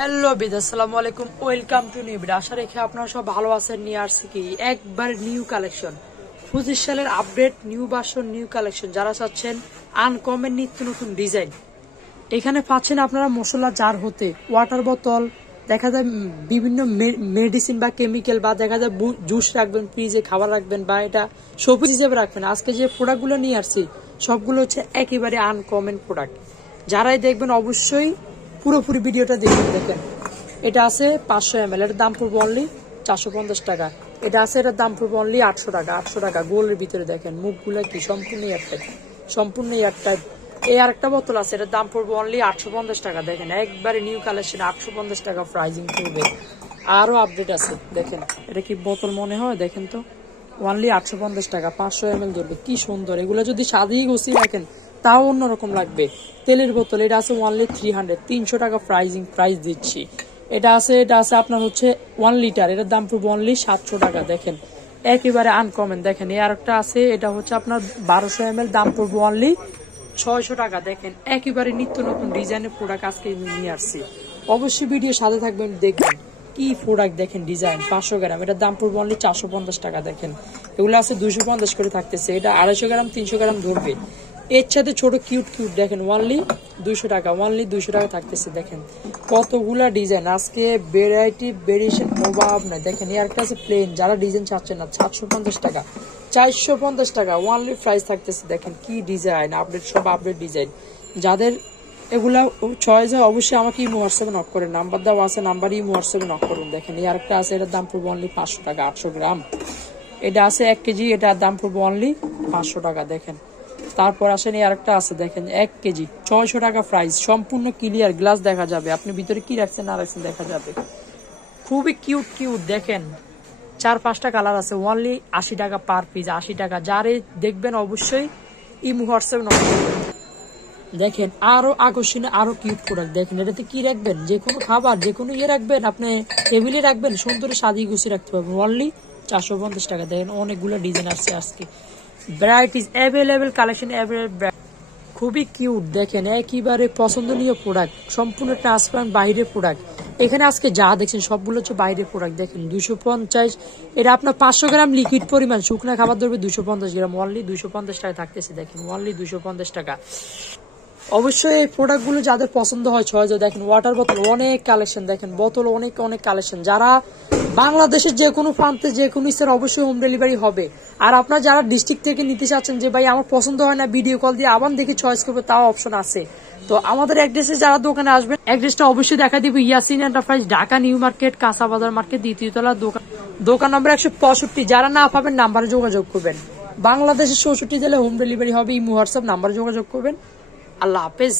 Hello বিদ, আসসালামু আলাইকুম, ওয়েলকাম টু নিউ ভিডিও। আশা রেখে আপনারা সব ভালো আছেন। নিয়ে আসছি কি একবার নিউ কালেকশন, 25 সালের update new version new collection. যারা চাচ্ছেন আনকমন নিত্য নতুন ডিজাইন, এখানে পাচ্ছেন আপনারা মশলা জার হতে ওয়াটার বোতল, দেখা যায় বিভিন্ন মেডিসিন বা কেমিক্যাল, বা দেখা যায় জুস রাখবেন ফ্রিজে, খাবার রাখবেন, বা এটা সবুজ হিসেবে রাখবেন। আজকে যে প্রোডাক্টগুলো নিয়ে আসছি সবগুলো হচ্ছে একেবারে আনকমন প্রোডাক্ট। যারাই দেখবেন অবশ্যই পুরোপুরি ভিডিওটা দেখেন। এটা আছে 500 ml, এর দাম পড়বে অনলি 450 টাকা। এটা আছে, এটার দাম পড়বে অনলি 800 টাকা। 800 টাকা। গোলের ভিতরে দেখেন মুখগুলা কি সম্পূর্ণ এয়ারটাইট, সম্পূর্ণ এয়ারটাইট। এই আরেকটা বোতল আছে, এটার দাম পড়বে অনলি 850 টাকা। দেখেন একবারে নিউ কালেকশন, 850 টাকা প্রাইজিং পড়বে। আরো আপডেট আছে দেখেন, এটা কি বোতল মনে হয়, দেখেন তো, অনলি 850 টাকা। 500 ml ধরবে, কি সুন্দর। এগুলো যদি সাজিয়ে গুছিয়ে রাখেন তাও অন্যরকম লাগবে। তেলের বোতল, এটা আছে অনলি 300 টাকা প্রাইস দিচ্ছি। এটা আছে আপনার হচ্ছে 1 লিটার, এটার দাম পড়বে অনলি 700 টাকা। দেখেন একেবারে আনকমন। দেখেন এই আরেকটা আছে, এটা হচ্ছে আপনার 1200 ml, দাম পড়বে অনলি 600 টাকা। দেখেন একেবারে নিত্য নতুন ডিজাইনের প্রোডাক্ট আজকে নিয়ে আসছি। অবশ্যই ভিডিও সাথে থাকবেন, দেখবেন কি প্রোডাক্ট। দেখেন ডিজাইন 500 গ্রাম, এটার দাম পড়বে অনলি 450 টাকা। দেখেন এগুলো আছে 250 করে থাকতেছে, এটা 250 গ্রাম 300 গ্রাম ধরবে। এর সাথে ছোট কিউট দেখেন অনলি 200 টাকা, অনলি 200 টাকা থাকতেছে। দেখেন কতগুলা ডিজাইন আজকে, ভ্যারাইটি ভেরিয়েশন অভাব নাই। দেখেন এই একটা আছে প্লেন, যারা ডিজাইন চাচ্ছেন না 750 টাকা, 450 টাকা অনলি প্রাইস থাকতেছে। দেখেন কি ডিজাইন, আপডেট, সব আপডেট ডিজাইন। যাদের এগুলা চয়েস হয় অবশ্যই আমাকে ইমো হোয়াটসঅ্যাপে নক করেন, নাম্বার দেওয়া আছে, নাম্বার ইমো হোয়াটসঅ্যাপে নক করুন। দেখেন এই আরেকটা আছে, এটার দাম পড়বে অনলি 500 টাকা, 800 গ্রাম। এটা আছে 1 কেজি, এটার দাম পড়বে অনলি 500 টাকা। দেখেন তারপর আসেন এই আরেকটা আছে, দেখেন 1 কেজি 600 টাকা প্রাইস, সম্পূর্ণ ক্লিয়ার, গ্লাস দেখা যাবে, আপনি ভিতরে কি রাখছেন না রাখছেন দেখা যাবে। খুবই কিউট। দেখেন 4-5টা কালার আছে, অনলি 80 টাকা পার পিস, 80 টাকা। যারে দেখবেন অবশ্যই ইমো হোয়াটসঅ্যাপ নক করবেন। দেখেন আরো আকর্ষণীয়, আরো কিউট প্রোডাক্ট। দেখেন এটাতে কি রাখবেন, যে কোনো খাবার, যে কোনো রাখবেন, আপনি টেবিলে রাখবেন, সুন্দর সাজিয়ে গুছিয়ে রাখতে পারবেন। অনলি 450 টাকা। দেখেন অনেকগুলো ডিজাইন আসছে আজকে, ভ্যারাইটিস অ্যাভেলেবেল কালেকশন, খুবই কিউট। দেখেন একেবারে পছন্দনীয় প্রোডাক্ট, সম্পূর্ণ ট্রান্সপারেন্ট বাইরের প্রোডাক্ট। এখানে আজকে যা দেখছেন সবগুলো হচ্ছে বাইরের প্রোডাক্ট। দেখেন 250, এটা আপনার 500 গ্রাম লিকুইড পরিমাণ, শুকনা খাবার ধরবে 250 গ্রাম, অনলি 250 টাকা থাকতেছে। দেখেন অনলি 250 টাকা। অবশ্যই এই প্রোডাক্টগুলো যাদের পছন্দ হয় ছয়, দেখেন ওয়াটার বোতল অনেক কালেকশন, দেখেন বোতল অনেক কালেকশন। যারা বাংলাদেশের যে কোনো প্রান্তে যে কোনো স্থানে অবশ্যই হোম ডেলিভারি হবে। আর আপনার যারা ডিস্ট্রিক্ট থেকে নিতে চাচ্ছেন যে ভাই আমার পছন্দ হয় না, ভিডিও কল দিয়ে আবার দেখে চয়েস করবে, তাও অপশন আছে। তো আমাদের অ্যাড্রেসে যারা দোকানে আসবেন, অ্যাড্রেসটা অবশ্যই দেখা দিব, Yasin enterprise, Dhaka new market, কাঁচা বাজার মার্কেট, 2য় তলা, দোকান নম্বর 165। যারা না পাবেন নাম্বারে যোগাযোগ করবেন। বাংলাদেশের 64 জেলায় হোম ডেলিভারি হবে। ইমো হোয়াটসঅ্যাপ নাম্বারে যোগাযোগ করবেন। আল্লাহ হাফেজ।